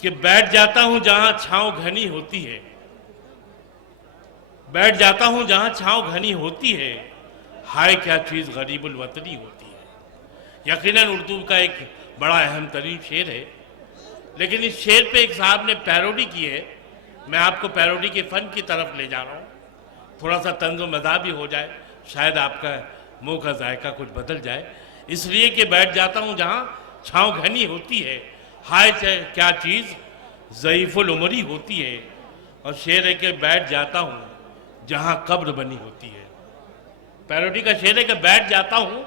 कि बैठ जाता हूं जहां छांव घनी होती है, बैठ जाता हूं जहां छांव घनी होती है, हाय क्या चीज़ गरीबुल वतनी होती है। यकीनन उर्दू का एक बड़ा अहम तरीन शेर है, लेकिन इस शेर पे एक साहब ने पैरोडी की है। मैं आपको पैरोडी के फन की तरफ ले जा रहा हूँ, थोड़ा सा तंज़ो मज़ाह भी हो जाए, शायद आपका मुंह का जायका कुछ बदल जाए। इसलिए कि बैठ जाता हूँ जहाँ छाँव घनी होती है, हाय क्या चीज़ ज़ईफ़ुल उमरी होती है। और शेर है कि बैठ जाता हूँ जहाँ कब्र बनी होती है। पैरोडी का शेर है कि बैठ जाता हूँ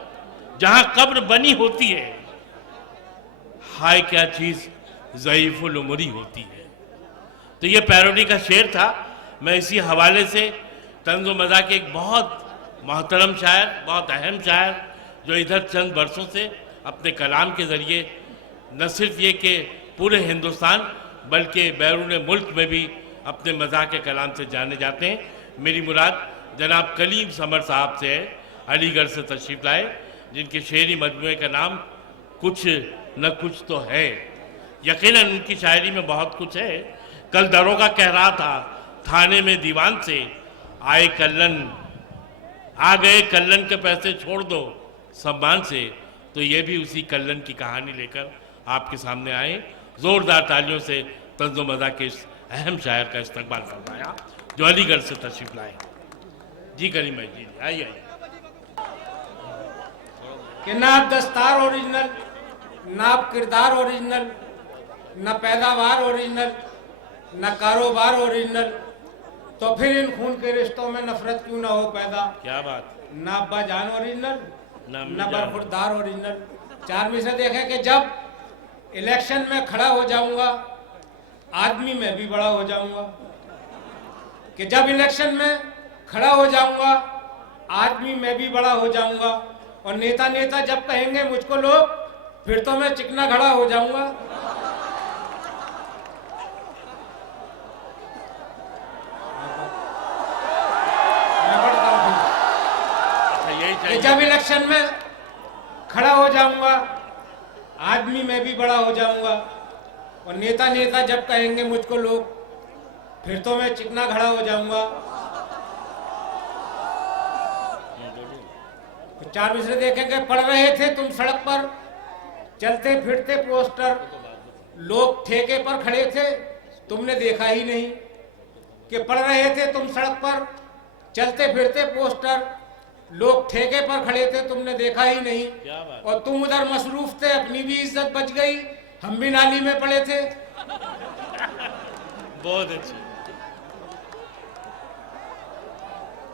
जहाँ कब्र बनी होती है, हाय क्या चीज़ ज़ईफ़ुल उमरी होती है। तो ये पैरोडी का शेर था। मैं इसी हवाले से तंज़ो मज़ाह के एक बहुत मोहतरम शायर, बहुत अहम शायर, जो इधर चंद बरसों से अपने कलाम के ज़रिए न सिर्फ ये कि पूरे हिंदुस्तान बल्कि बैरून मुल्क में भी अपने मज़ाह के कलाम से जाने जाते हैं, मेरी मुराद जनाब कलीम समर साहब से है, अलीगढ़ से तशरीफ़ लाए, जिनके शेरी मजमूए का नाम कुछ न कुछ तो है। यकीनन उनकी शायरी में बहुत कुछ है। कल दरोगा कह रहा था थाने में दीवान से, आए कल्लन आ गए कल्लन के पैसे छोड़ दो सम्मान से। तो ये भी उसी कल्लन की कहानी लेकर आपके सामने आए। ज़ोरदार तालियों से तंज़ो मज़ाह के इस अहम शायर का इस्तकबाल फरमाया जो अलीगढ़ से तशरीफ़ लाए। जी करीम भाई, जी आइए आइए। कि ना दस्तार ओरिजिनल, ना किरदार ओरिजिनल, ना पैदावार ओरिजिनल, ना कारोबार ओरिजिनल, तो फिर इन खून के रिश्तों में नफरत क्यों ना हो पैदा। क्या बात। ना अब्बा जान ओरिजिनल, ना जान। बरखुरदार ओरिजिनल। चार में से देखें कि जब इलेक्शन में खड़ा हो जाऊंगा आदमी मैं भी बड़ा हो जाऊंगा, कि जब इलेक्शन में खड़ा हो जाऊंगा आदमी मैं भी बड़ा हो जाऊंगा, और नेता नेता जब कहेंगे मुझको लोग फिर तो मैं चिकना घड़ा हो जाऊंगा। कि जब इलेक्शन में खड़ा हो जाऊंगा आदमी मैं भी बड़ा हो जाऊंगा, और नेता नेता जब कहेंगे मुझको लोग फिर तो मैं चिकना घड़ा हो जाऊंगा। तो चार मिसरे देखेंगे, पढ़ रहे थे तुम सड़क पर चलते फिरते पोस्टर, लोग ठेके पर खड़े थे तुमने देखा ही नहीं। कि पढ़ रहे थे तुम सड़क पर चलते फिरते पोस्टर, लोग ठेके पर खड़े थे तुमने देखा ही नहीं, और तुम उधर मसरूफ थे अपनी भी इज्जत बच गई, हम भी नाली में पड़े थे। बहुत अच्छी।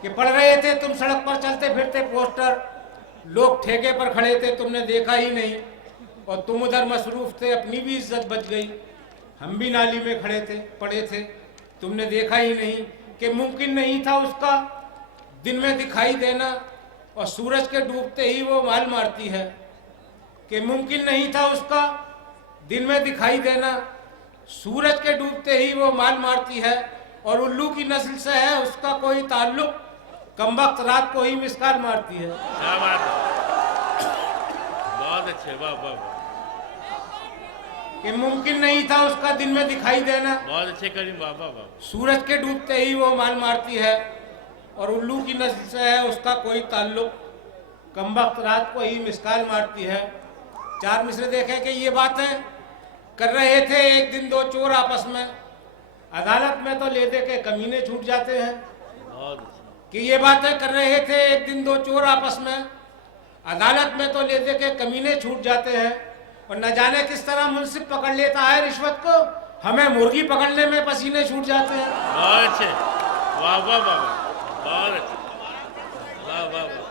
कि पढ़ रहे थे तुम सड़क पर चलते फिरते पोस्टर, लोग ठेके पर खड़े थे तुमने देखा ही नहीं, और तुम उधर मसरूफ थे अपनी भी इज्जत बच गई, हम भी नाली में खड़े थे पड़े थे तुमने देखा ही नहीं। कि मुमकिन नहीं था उसका दिन में दिखाई देना, और सूरज के डूबते ही वो माल मारती है। कि मुमकिन नहीं था उसका दिन में दिखाई देना, सूरज के डूबते ही वो माल मारती है, और उल्लू की नस्ल से है उसका कोई ताल्लुक, कमबख्त रात को ही मिसकाल मारती है। क्या बात है, बहुत अच्छे, वाह वाह वाह। कि मुमकिन नहीं था उसका दिन में दिखाई देना, बहुत अच्छे करीम, वाह वाह वाह। सूरज के डूबते ही वो माल मारती है, और उल्लू की नस्ल से है उसका कोई ताल्लुक, कमबख्त रात को ही मिसकाल मारती है। चार मिसरे देखें कि ये बातें कर रहे थे एक दिन दो चोर आपस में, अदालत में तो ले दे के कमीने छूट जाते हैं। कि ये बातें कर रहे थे एक दिन दो चोर आपस में, अदालत में तो ले दे के कमीने छूट जाते हैं, और न जाने किस तरह मुंसिफ पकड़ लेता है रिश्वत को, हमें मुर्गी पकड़ने में पसीने छूट जाते हैं। बहुत अच्छे, वाह वाह वाह, बहुत अच्छे, वाह वाह वाह।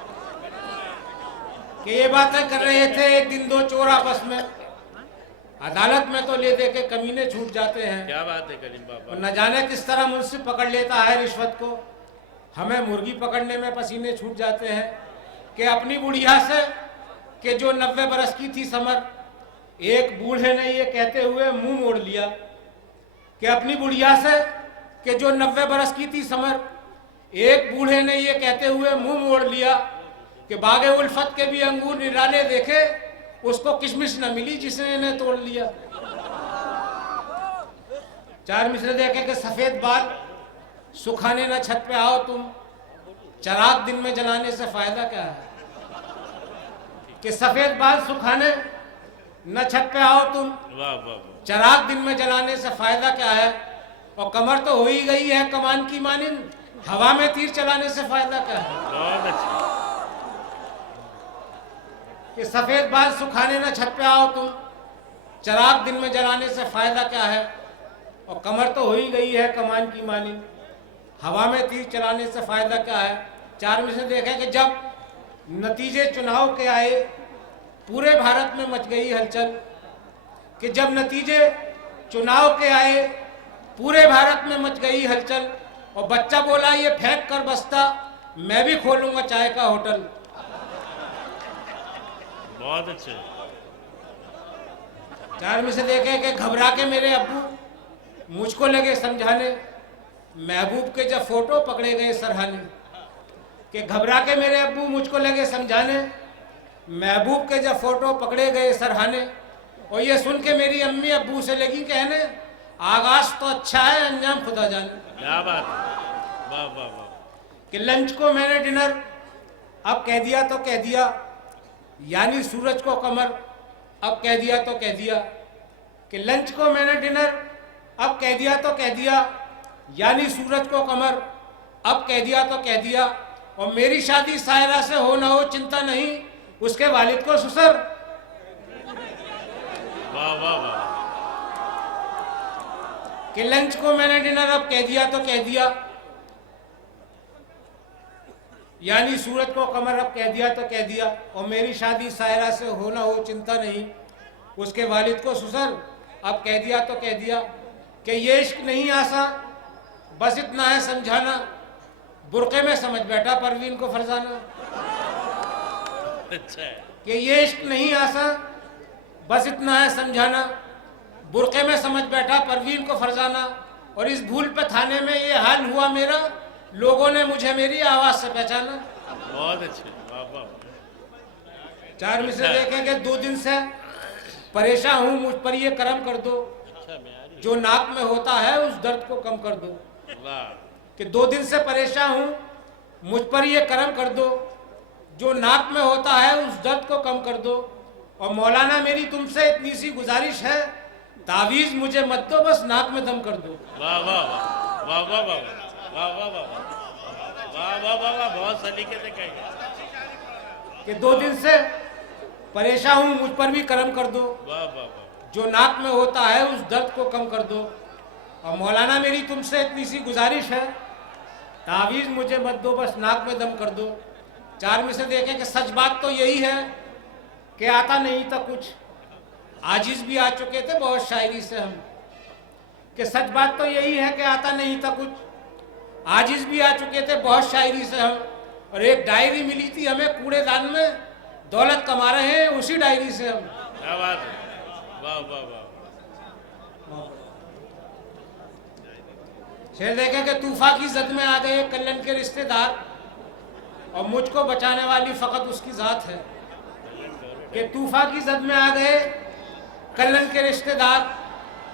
कि ये बातें कर रहे थे एक दिन दो चोर आपस में, अदालत में तो ले दे के कमीने छूट जाते हैं। क्या बात है करीम बाबा। और न जाने किस तरह मुंसिफ पकड़ लेता है रिश्वत को, हमें मुर्गी पकड़ने में पसीने छूट जाते हैं। कि अपनी बुढ़िया से कि जो 90 बरस की थी समर, एक बूढ़े ने ये कहते हुए मुंह मोड़ लिया। कि अपनी बुढ़िया से कि जो 90 बरस की थी समर, एक बूढ़े ने ये कहते हुए मुंह मोड़ लिया कि बागे उल्फत के भी अंगूर निराले देखे, उसको किशमिश न मिली जिसने इन्हें तोड़ लिया। चार मिसरे देखे कि सफेद बाल सुखाने न छत पे आओ तुम, चिराग दिन में जलाने से फायदा क्या है। कि सफेद बाल सुखाने न छत पे आओ तुम, वाह वाह वाह, चिराग दिन में जलाने से फायदा क्या है। और कमर तो हो ही गई है कमान की मानिंद, हवा में तीर चलाने से फायदा क्या है। बहुत अच्छा। कि सफेद बाल सुखाने न छत पे आओ तुम, चिराग दिन में जलाने से फायदा क्या है। और कमर तो हो ही गई है कमान की मानिंद, हवा में तीर चलाने से फायदा क्या है। चार में से देखें कि जब नतीजे चुनाव के आए पूरे भारत में मच गई हलचल। कि जब नतीजे चुनाव के आए पूरे भारत में मच गई हलचल। और बच्चा बोला ये फेंक कर बस्ता, मैं भी खोलूंगा चाय का होटल। बहुत अच्छे। चार में से देखे कि घबरा के मेरे अब्बू मुझको लगे समझाने, महबूब के जब फोटो पकड़े गए सरहाने। कि घबरा के मेरे अब्बू मुझको लगे समझाने, महबूब के जब फोटो पकड़े गए सरहाने। और ये सुन के मेरी अम्मी अब्बू से लगी कहने, आगाज तो अच्छा है अंजाम खुदा जाने। क्या बात है, वाह वाह वाह। कि लंच को मैंने डिनर अब कह दिया तो कह दिया, यानी सूरज को कमर अब कह दिया तो कह दिया। कि लंच को मैंने डिनर अब कह दिया तो कह दिया, यानी सूरज को कमर अब कह दिया तो कह दिया। और मेरी शादी सायरा से हो ना हो चिंता नहीं, उसके वालिद को ससुर। वाह वाह वाह। कि लंच को मैंने डिनर अब कह दिया तो कह दिया, यानी सूरज को कमर अब कह दिया तो कह दिया। और मेरी शादी सायरा से हो ना हो चिंता नहीं, उसके वालिद को ससुर अब कह दिया तो कह दिया। कि ये इश्क नहीं आसा बस इतना है समझाना, बुरके में समझ बैठा परवीन को फरजाना। अच्छा है। कि ये इश्क नहीं आसा बस इतना है समझाना, बुरके में समझ बैठा परवीन को फरजाना। और इस भूल पे थाने में ये हाल हुआ मेरा, लोगों ने मुझे मेरी आवाज से पहचाना। बहुत अच्छे, वाह वाह। चार में से देखें कि 2 दिन से परेशान हूँ, मुझ पर ये करम कर दो, अच्छा मैं आ रही जो नाक में होता है उस दर्द को कम कर दो। हूँ। वाह। कि 2 दिन से परेशान हूँ, मुझ पर ये करम कर दो, जो नाक में होता है उस दर्द को कम कर दो। और मौलाना मेरी तुमसे इतनी सी गुजारिश है, तावीज मुझे मत दो बस नाक में दम कर दो। वाह वाह वाह वाह वाह वाह वाह वाह वाह वाह वाह वाह वाह, बहुत सलीके से कहेंगे। कि 2 दिन से परेशान हूँ, मुझ पर भी करम कर दो, वाह वाह वाह। जो नाक में होता है उस दर्द को कम कर दो। और मौलाना मेरी तुमसे इतनी सी गुजारिश है, तावीज़ मुझे मत दो बस नाक में दम कर दो। चार में से देखें कि सच बात तो यही है कि आता नहीं था कुछ, आजिज़ भी आ चुके थे बहुत शायरी से हम। कि सच बात तो यही है कि आता नहीं था कुछ, आजिज़ भी आ चुके थे बहुत शायरी से हम। और एक डायरी मिली थी हमें कूड़ेदान में, दौलत कमा रहे हैं उसी डायरी से हम। क्या बात है, वाह वाह वाह। शेर देखे कि तूफा की जद में आ गए कल्लन के रिश्तेदार, और मुझको बचाने वाली फ़कत उसकी ज़ात है। कि तूफा की जद में आ गए कल्लन के रिश्तेदार,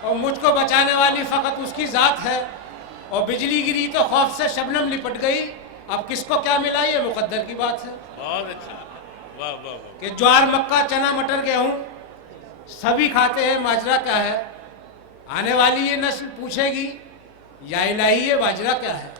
और मुझको बचाने वाली फ़कत उसकी ज़ात है। और बिजली गिरी तो खौफ से शबनम लिपट गई, अब किसको क्या मिला ये मुकद्दर की बात है। बहुत अच्छा, वाह वाह वाह। कि ज्वार मक्का चना मटर गेहूँ सभी खाते हैं, माजरा क्या है। आने वाली ये नस्ल पूछेगी या इलाही ये बाजरा क्या है।